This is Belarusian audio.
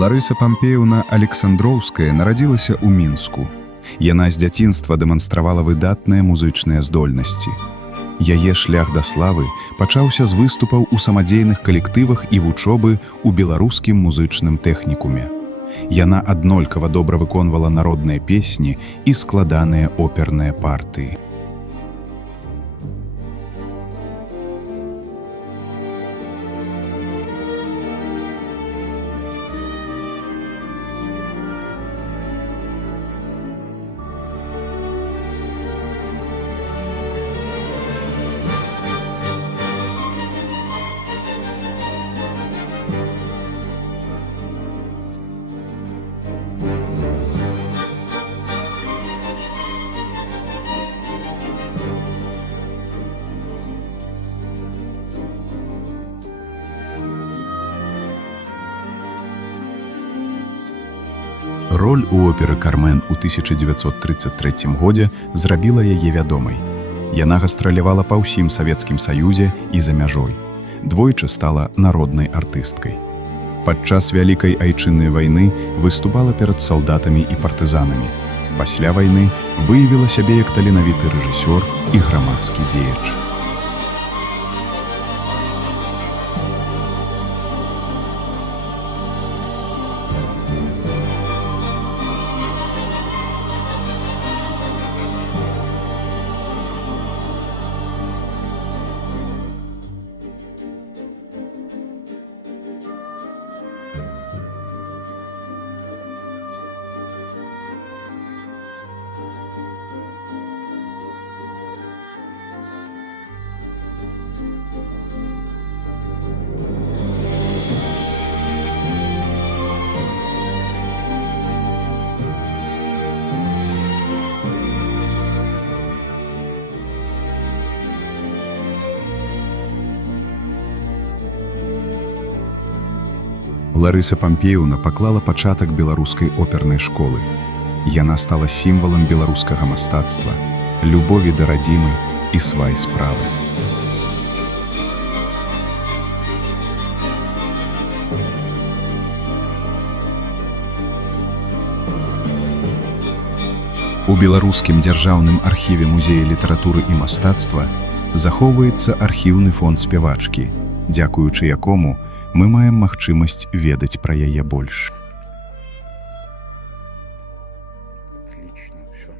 Ларыса Пампеевна Александроўская нарадзілася ў Мінску. Яна з дзяцінства дэманстравала выдатныя музычныя здольнасці. Яе шлях да славы пачаўся з выступаў у самадзейных калектывах і вучобы ў беларускім музычным тэхнікуме. Яна аднолькава добра выконвала народныя песні і складаныя оперныя партыі. Роль у оперы «Кармен» у 1933 годзе зрабіла яе вядомай. Яна гастралявала па ўсім Савецкім Саюзе і за мяжой. Двойчы стала народнай артысткай. Падчас Вялікай айчыннай вайны выступала перад салдатамі і партызанамі. Пасля вайны выявіла сябе як таленавіты рэжысёр і грамадскі дзеяч. Ларыса Пампеевна паклала пачатак беларускай опернай школы. Яна стала сімвалам беларускага мастацтва, любові да радзімы і свай справы. У беларускім дзяржаўным архіве музея літаратуры і мастацтва захоўваецца архіўны фонд спявачкі, дзякуючы якому мы маем магчымасць ведаць пра яе больш. Отлично, все.